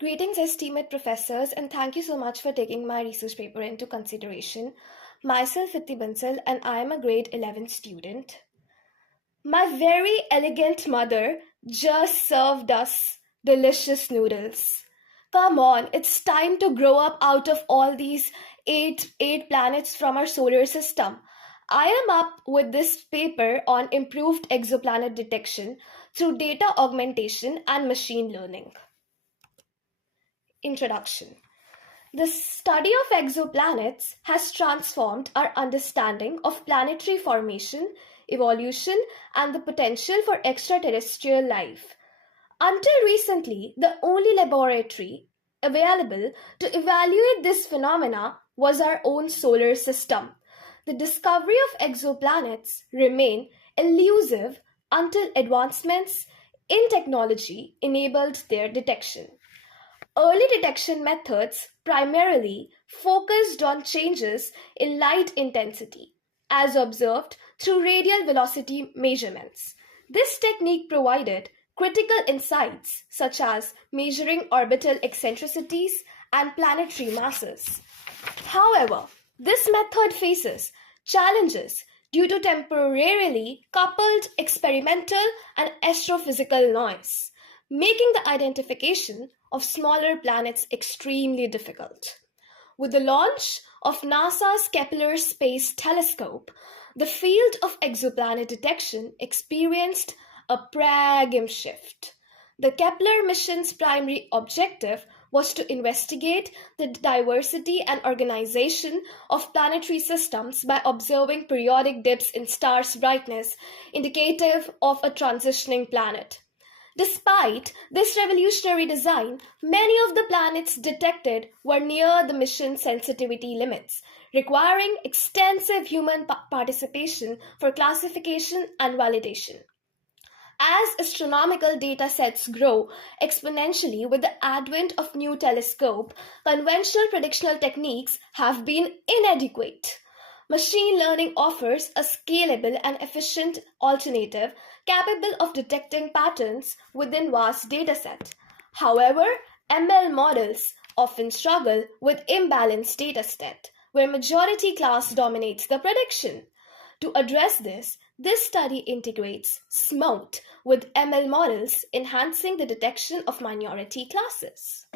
Greetings, esteemed professors, and thank you so much for taking my research paper into consideration. Myself, Itti Bansal, and I am a grade 11 student. My very elegant mother just served us delicious noodles. Come on, it's time to grow up out of all these eight planets from our solar system. I am up with this paper on improved exoplanet detection through data augmentation and machine learning. Introduction. The study of exoplanets has transformed our understanding of planetary formation, evolution, and the potential for extraterrestrial life. Until recently, the only laboratory available to evaluate this phenomena was our own solar system. The discovery of exoplanets remain elusive until advancements in technology enabled their detection. Early detection methods primarily focused on changes in light intensity, as observed through radial velocity measurements. This technique provided critical insights such as measuring orbital eccentricities and planetary masses. However, this method faces challenges due to temporarily coupled experimental and astrophysical noise, making the identification of smaller planets extremely difficult. With the launch of NASA's Kepler Space Telescope, the field of exoplanet detection experienced a paradigm shift. The Kepler mission's primary objective was to investigate the diversity and organization of planetary systems by observing periodic dips in stars' brightness indicative of a transitioning planet. Despite this revolutionary design, many of the planets detected were near the mission's sensitivity limits, requiring extensive human participation for classification and validation. As astronomical data sets grow exponentially with the advent of new telescope, conventional predictional techniques have been inadequate. Machine learning offers a scalable and efficient alternative capable of detecting patterns within vast datasets. However, ML models often struggle with imbalanced dataset, where majority class dominates the prediction. To address this study integrates SMOUT with ML models, enhancing the detection of minority classes.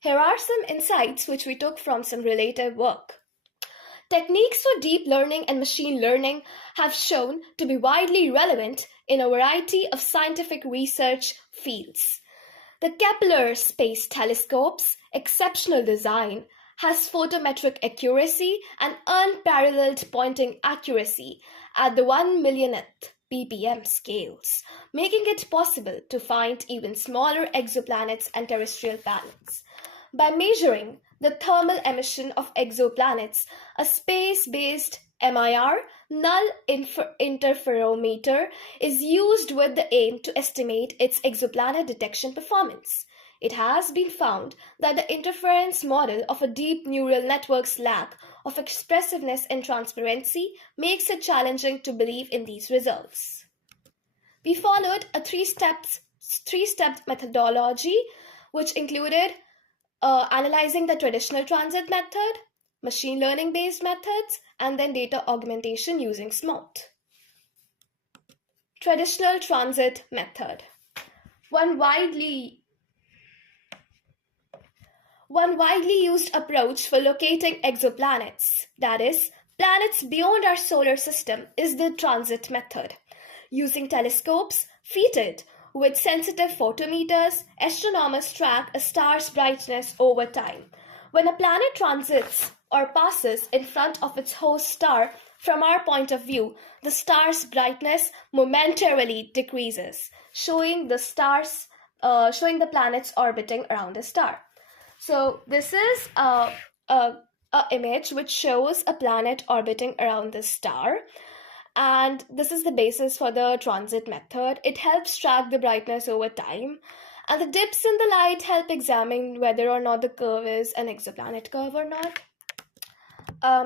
Here are some insights which we took from some related work. Techniques for deep learning and machine learning have shown to be widely relevant in a variety of scientific research fields. The Kepler Space Telescope's exceptional design has photometric accuracy and unparalleled pointing accuracy at the 1 millionth ppm scales, making it possible to find even smaller exoplanets and terrestrial planets. By measuring the thermal emission of exoplanets, a space-based MIR, null interferometer, is used with the aim to estimate its exoplanet detection performance. It has been found that the interference model of a deep neural network's lack of expressiveness and transparency makes it challenging to believe in these results. We followed a three-step methodology, which included analyzing the traditional transit method, machine learning based methods, and then data augmentation using SMOUT. Traditional transit method. One widely used approach for locating exoplanets, that is, planets beyond our solar system, is the transit method. Using telescopes fitted with sensitive photometers, astronomers track a star's brightness over time. When a planet transits or passes in front of its host star, from our point of view, the star's brightness momentarily decreases, showing the planets orbiting around the star. So this is a image which shows a planet orbiting around the star. And this is the basis for the transit method. It helps track the brightness over time. And the dips in the light help examine whether or not the curve is an exoplanet curve or not.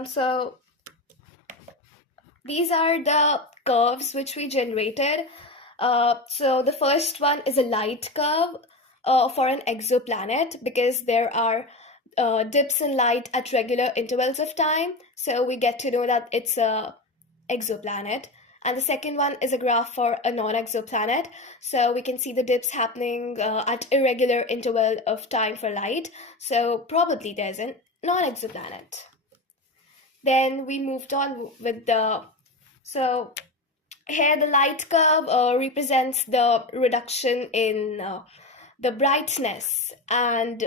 So these are the curves which we generated. So the first one is a light curve, for an exoplanet because there are dips in light at regular intervals of time. So we get to know that it's a exoplanet. And the second one is a graph for a non-exoplanet. So we can see the dips happening at irregular interval of time for light. So probably there's a non-exoplanet. Then we moved on with so here the light curve represents the reduction in the brightness, and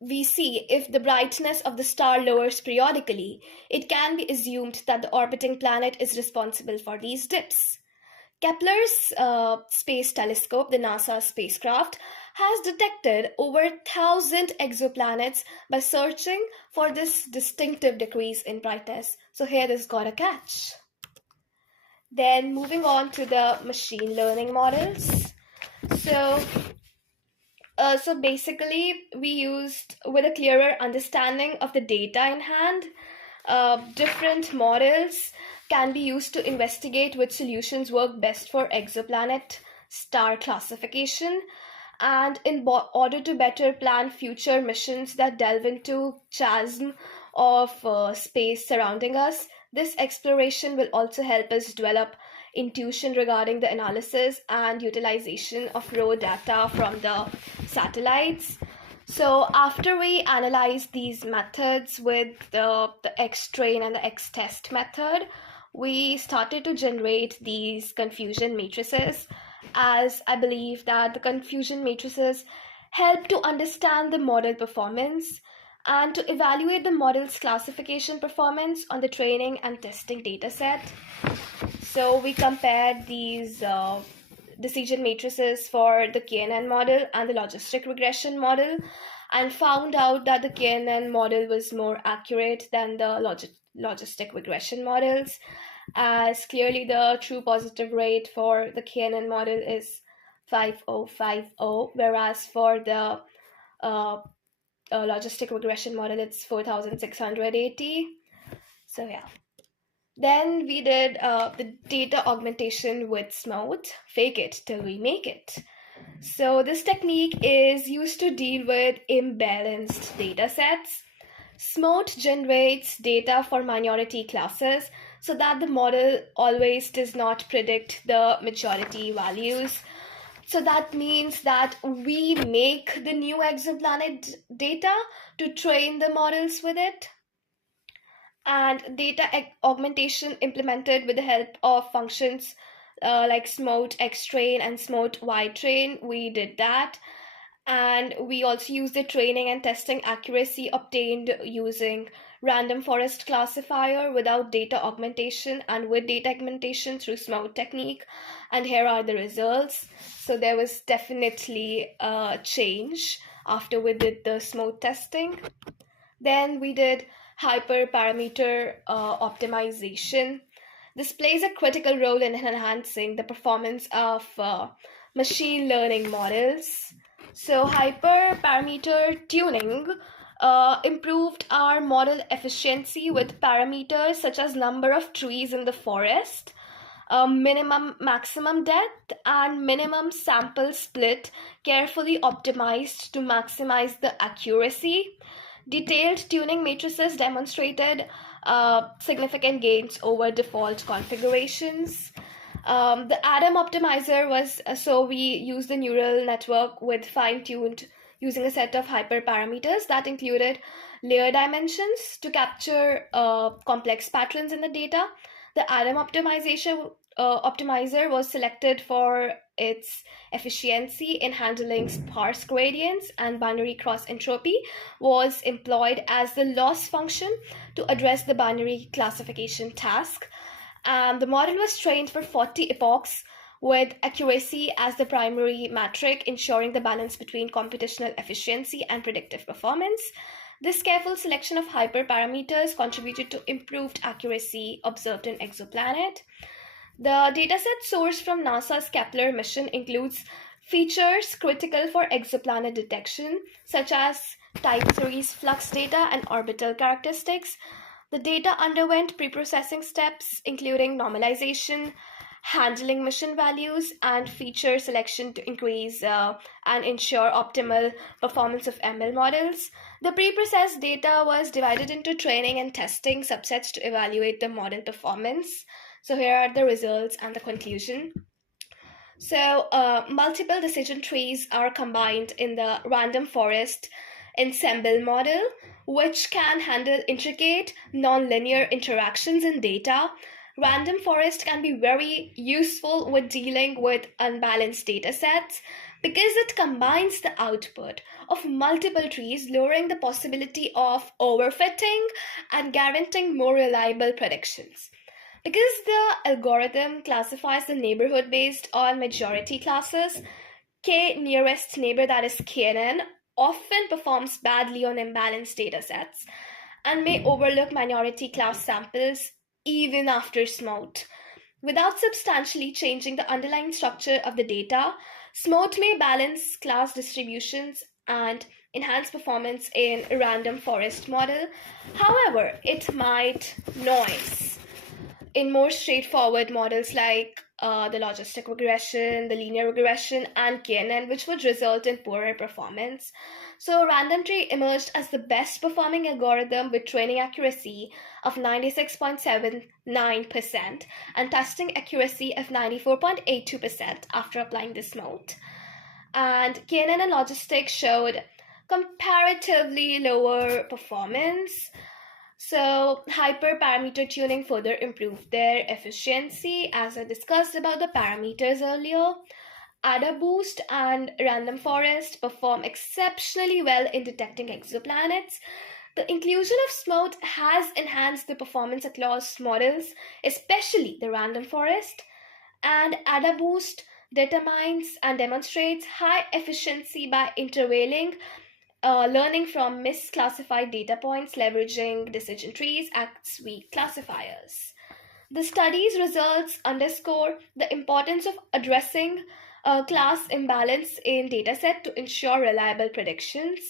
we see if the brightness of the star lowers periodically, it can be assumed that the orbiting planet is responsible for these dips. Kepler's space telescope, the NASA spacecraft, has detected over 1,000 exoplanets by searching for this distinctive decrease in brightness. So here this got a catch. Then moving on to the machine learning models. So basically, we used, with a clearer understanding of the data in hand, different models can be used to investigate which solutions work best for exoplanet star classification, and in order to better plan future missions that delve into chasm of space surrounding us. This exploration will also help us develop intuition regarding the analysis and utilization of raw data from the satellites. So after we analyze these methods with the X-train and the X-test method, we started to generate these confusion matrices, as I believe that the confusion matrices help to understand the model performance and to evaluate the model's classification performance on the training and testing dataset. So we compared these decision matrices for the KNN model and the logistic regression model, and found out that the KNN model was more accurate than the logistic regression models, as clearly the true positive rate for the KNN model is 5050, whereas for the logistic regression model it's 4680. So yeah. Then we did the data augmentation with SMOTE, fake it till we make it. So this technique is used to deal with imbalanced data sets. SMOTE generates data for minority classes so that the model always does not predict the majority values. So that means that we make the new exoplanet data to train the models with it. And data augmentation implemented with the help of functions like SMOTE X-train and SMOTE Y-train, we did that. And we also used the training and testing accuracy obtained using random forest classifier without data augmentation and with data augmentation through SMOTE technique. And here are the results. So there was definitely a change after we did the SMOTE testing. Then we did hyperparameter optimization. This plays a critical role in enhancing the performance of machine learning models. So hyperparameter tuning improved our model efficiency with parameters such as number of trees in the forest, minimum maximum depth, and minimum sample split carefully optimized to maximize the accuracy. Detailed tuning matrices demonstrated significant gains over default configurations. The ADAM optimizer was, so we used the neural network with fine-tuned using a set of hyperparameters that included layer dimensions to capture complex patterns in the data. The ADAM optimizer was selected for its efficiency in handling sparse gradients, and binary cross entropy was employed as the loss function to address the binary classification task. And the model was trained for 40 epochs with accuracy as the primary metric, ensuring the balance between computational efficiency and predictive performance. This careful selection of hyperparameters contributed to improved accuracy observed in exoplanet. The dataset sourced from NASA's Kepler mission includes features critical for exoplanet detection, such as time series flux data and orbital characteristics. The data underwent preprocessing steps, including normalization, handling mission values, and feature selection to increase and ensure optimal performance of ML models. The pre-processed data was divided into training and testing subsets to evaluate the model performance. So here are the results and the conclusion. So multiple decision trees are combined in the random forest ensemble model, which can handle intricate nonlinear interactions in data. Random forest can be very useful with dealing with unbalanced data sets because it combines the output of multiple trees, lowering the possibility of overfitting and guaranteeing more reliable predictions. Because the algorithm classifies the neighborhood based on majority classes, K nearest neighbor, that is KNN, often performs badly on imbalanced datasets and may overlook minority class samples even after SMOT. Without substantially changing the underlying structure of the data, SMOT may balance class distributions and enhance performance in a random forest model. However, it might noise in more straightforward models like the logistic regression, the linear regression, and KNN, which would result in poorer performance. So random tree emerged as the best performing algorithm with training accuracy of 96.79% and testing accuracy of 94.82% after applying this mode. And KNN and logistic showed comparatively lower performance. So hyperparameter tuning further improved their efficiency, as I discussed about the parameters earlier. AdaBoost and Random Forest perform exceptionally well in detecting exoplanets. The inclusion of SMOT has enhanced the performance across models, especially the Random Forest, and AdaBoost determines and demonstrates high efficiency by intervailing learning from misclassified data points, leveraging decision trees as weak classifiers. The study's results underscore the importance of addressing class imbalance in dataset to ensure reliable predictions.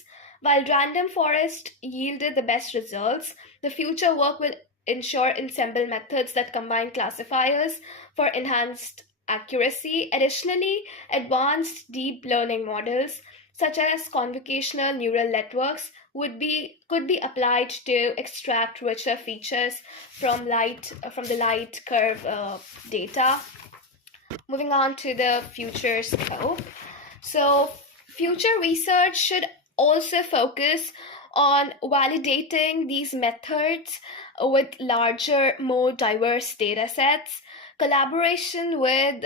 While random forest yielded the best results, the future work will ensure ensemble methods that combine classifiers for enhanced accuracy. Additionally, advanced deep learning models such as convolutional neural networks could be applied to extract richer features from the light curve data. Moving on to the future scope. So future research should also focus on validating these methods with larger, more diverse data sets. Collaboration with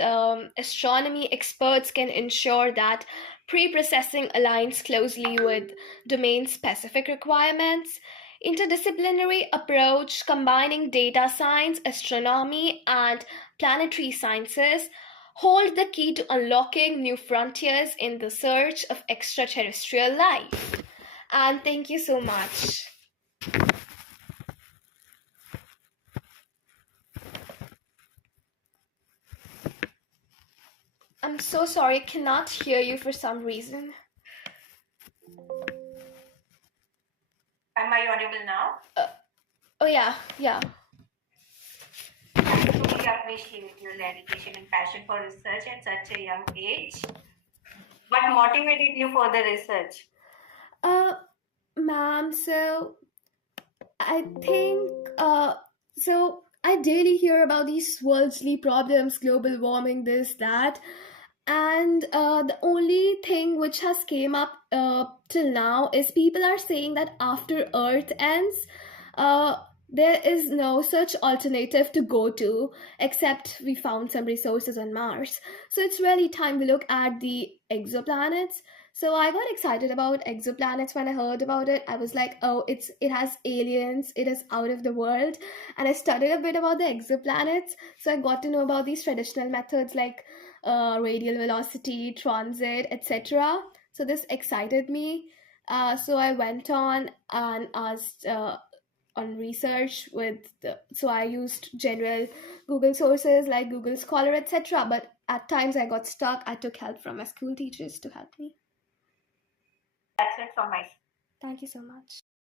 astronomy experts can ensure that pre-processing aligns closely with domain-specific requirements. Interdisciplinary approach combining data science, astronomy, and planetary sciences hold the key to unlocking new frontiers in the search of extraterrestrial life. And thank you so much. I'm so sorry, I cannot hear you for some reason. Am I audible now? Oh yeah. I truly appreciate your dedication and passion for research at such a young age. What motivated you for the research? Ma'am, so I think so I daily hear about these worldly problems, global warming, this, that, and the only thing which has came up till now is people are saying that after Earth ends, uh, there is no such alternative to go to except we found some resources on Mars. So it's really time we look at the exoplanets. So I got excited about exoplanets when I heard about it. I was like, oh, it has aliens, it is out of the world. And I studied a bit about the exoplanets. So I got to know about these traditional methods like radial velocity, transit, etc. So this excited me. So I went on and asked on research so I used general Google sources like Google Scholar, etc. But at times I got stuck. I took help from my school teachers to help me. That's it from my side. Thank you so much.